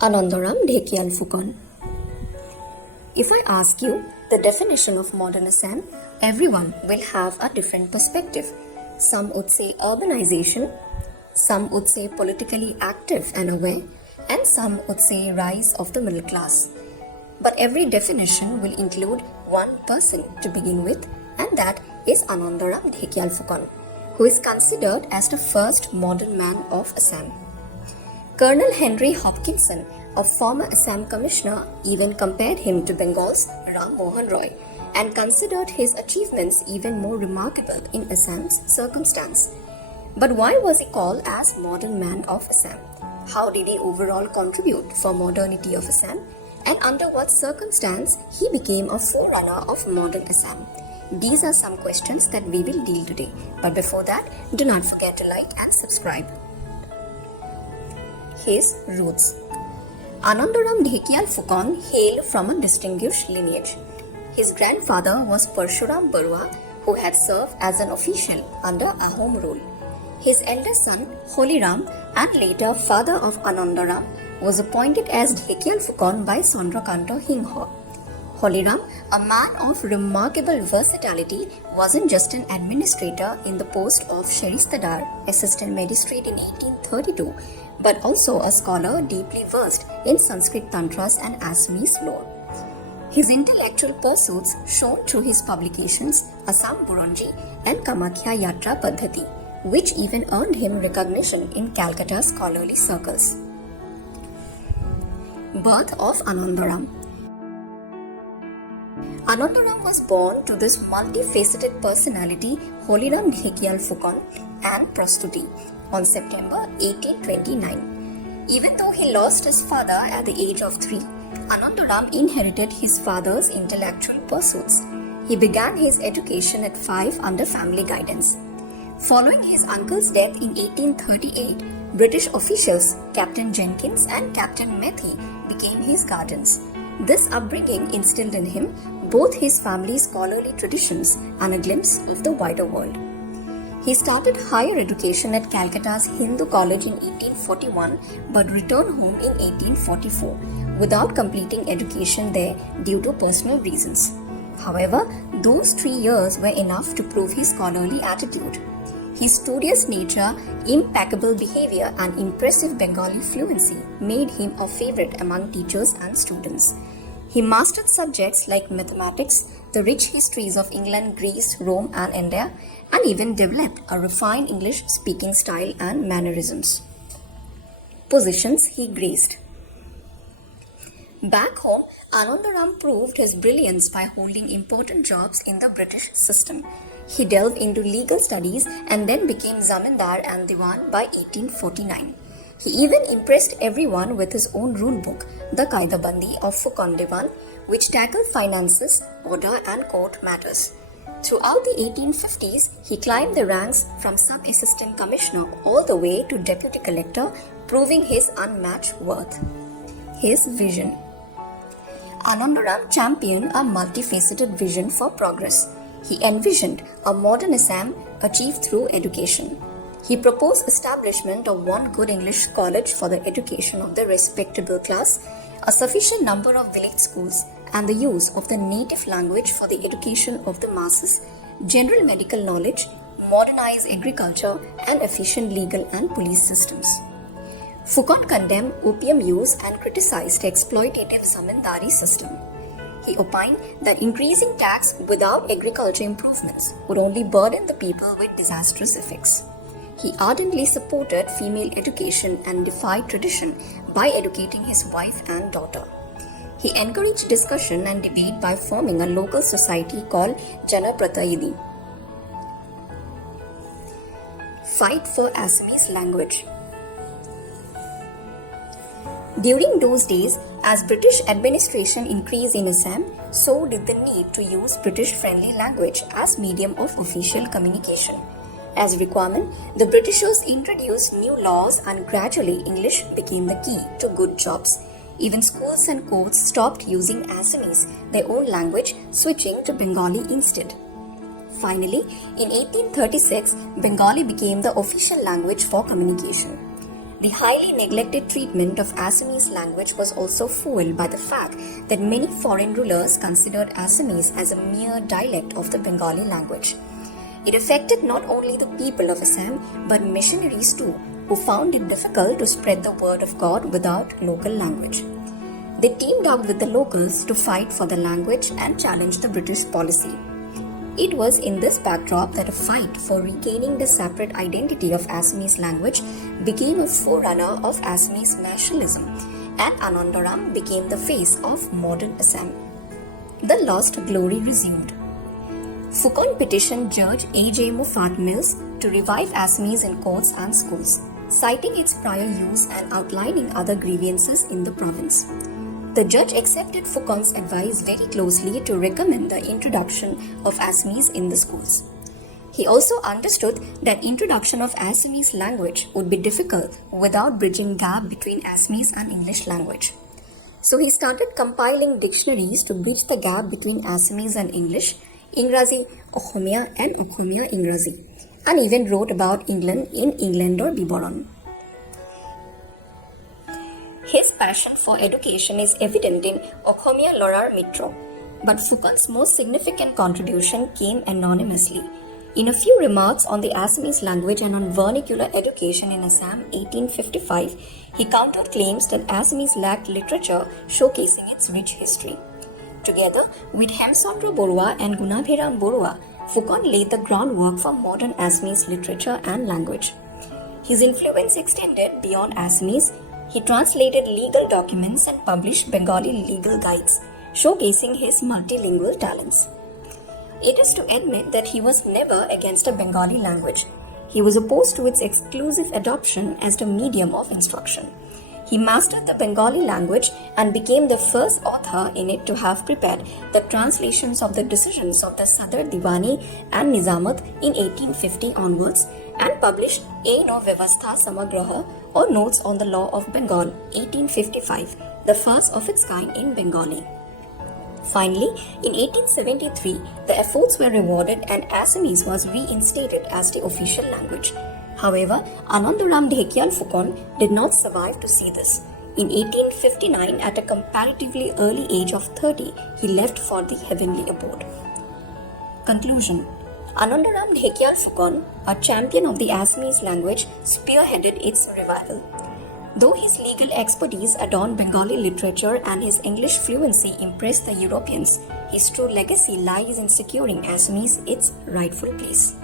Anandaram Dhekial Phukan. If I ask you the definition of modern Assam, everyone will have a different perspective. Some would say urbanization, some would say politically active and aware, and some would say rise of the middle class. But every definition will include one person to begin with, and that is Anandaram Dhekial Phukan, who is considered as the first modern man of Assam. Colonel Henry Hopkinson, a former Assam commissioner, even compared him to Bengal's Ram Mohan Roy and considered his achievements even more remarkable in Assam's circumstance. But why was he called as modern man of Assam? How did he overall contribute for modernity of Assam? And under what circumstance he became a forerunner of modern Assam? These are some questions that we will deal today. But before that, do not forget to like and subscribe. His roots. Anandaram Dhekial Phukan hailed from a distinguished lineage. His grandfather was Parshuram Barua, who had served as an official under Ahom rule. His eldest son, Holiram, and later father of Anandaram, was appointed as Dhekial Phukan by Sondrakanto Hingho. Holiram, a man of remarkable versatility, wasn't just an administrator in the post of Sharistadar, assistant magistrate in 1832, but also a scholar deeply versed in Sanskrit tantras and Assamese lore. His intellectual pursuits shone through his publications Assam Buranji and Kamakhya Yatra Paddhati, which even earned him recognition in Calcutta scholarly circles. Birth of Anandaram. Anandaram was born to this multifaceted personality, Holiram Dhekial Phukan and Prastuti, on September 1829. Even though he lost his father at the age of 3, Anandaram inherited his father's intellectual pursuits. He began his education at 5 under family guidance. Following his uncle's death in 1838, British officials Captain Jenkins and Captain Methi became his guardians. This upbringing instilled in him both his family's scholarly traditions and a glimpse of the wider world. He started higher education at Calcutta's Hindu College in 1841 but returned home in 1844 without completing education there due to personal reasons. However, those 3 years were enough to prove his scholarly attitude. His studious nature, impeccable behavior, and impressive Bengali fluency made him a favorite among teachers and students. He mastered subjects like mathematics, the rich histories of England, Greece, Rome, and India, and even developed a refined English speaking style and mannerisms. Positions he graced. Back home, Anandaram proved his brilliance by holding important jobs in the British system. He delved into legal studies and then became Zamindar and Diwan by 1849. He even impressed everyone with his own rule book, the Kaidabandi of Phukan Diwan, which tackled finances, order and court matters. Throughout the 1850s, he climbed the ranks from sub-assistant commissioner all the way to deputy collector, proving his unmatched worth. His vision. Anandaram championed a multifaceted vision for progress. He envisioned a modern Assam achieved through education. He proposed establishment of one good English college for the education of the respectable class, a sufficient number of village schools, and the use of the native language for the education of the masses, general medical knowledge, modernized agriculture, and efficient legal and police systems. Phukan condemned opium use and criticized the exploitative zamindari system. He opined that increasing tax without agriculture improvements would only burden the people with disastrous effects. He ardently supported female education and defied tradition by educating his wife and daughter. He encouraged discussion and debate by forming a local society called Janapratayidi. Fight for Assamese language. During those days, as British administration increased in Assam, so did the need to use British-friendly language as medium of official communication. As requirement, the Britishers introduced new laws and gradually English became the key to good jobs. Even schools and courts stopped using Assamese, their own language, switching to Bengali instead. Finally, in 1836, Bengali became the official language for communication. The highly neglected treatment of Assamese language was also fueled by the fact that many foreign rulers considered Assamese as a mere dialect of the Bengali language. It affected not only the people of Assam but missionaries too, who found it difficult to spread the word of God without local language. They teamed up with the locals to fight for the language and challenge the British policy. It was in this backdrop that a fight for regaining the separate identity of Assamese language became a forerunner of Assamese nationalism, and Anandaram became the face of modern Assam. The lost glory resumed. Phukan petitioned Judge A.J. Muffat Mills to revive Assamese in courts and schools, citing its prior use and outlining other grievances in the province. The judge accepted Phukan's advice very closely to recommend the introduction of Assamese in the schools. He also understood that introduction of Assamese language would be difficult without bridging gap between Assamese and English language. So he started compiling dictionaries to bridge the gap between Assamese and English, Ingrazi Okhomia and Okhomia Ingrazi, and even wrote about England in Englander Biboron. His passion for education is evident in Okhomia Lorar Mitro, but Phukan's most significant contribution came anonymously. In a few remarks on the Assamese language and on vernacular education in Assam 1855, he countered claims that Assamese lacked literature showcasing its rich history. Together with Hemchandra Borua and Gunabhiram Borua, Phukan laid the groundwork for modern Assamese literature and language. His influence extended beyond Assamese. He translated legal documents and published Bengali legal guides, showcasing his multilingual talents. It is to admit that he was never against a Bengali language. He was opposed to its exclusive adoption as the medium of instruction. He mastered the Bengali language and became the first author in it to have prepared the translations of the decisions of the Sadr Diwani and Nizamat in 1850 onwards and published Aino Vyavastha Samagraha or Notes on the Law of Bengal 1855, the first of its kind in Bengali. Finally, in 1873, the efforts were rewarded and Assamese was reinstated as the official language. However, Anandaram Dhekial Phukan did not survive to see this. In 1859, at a comparatively early age of 30, he left for the heavenly abode. Conclusion. Anandaram Dhekial Phukan, a champion of the Assamese language, spearheaded its revival. Though his legal expertise adorned Bengali literature and his English fluency impressed the Europeans, his true legacy lies in securing Assamese its rightful place.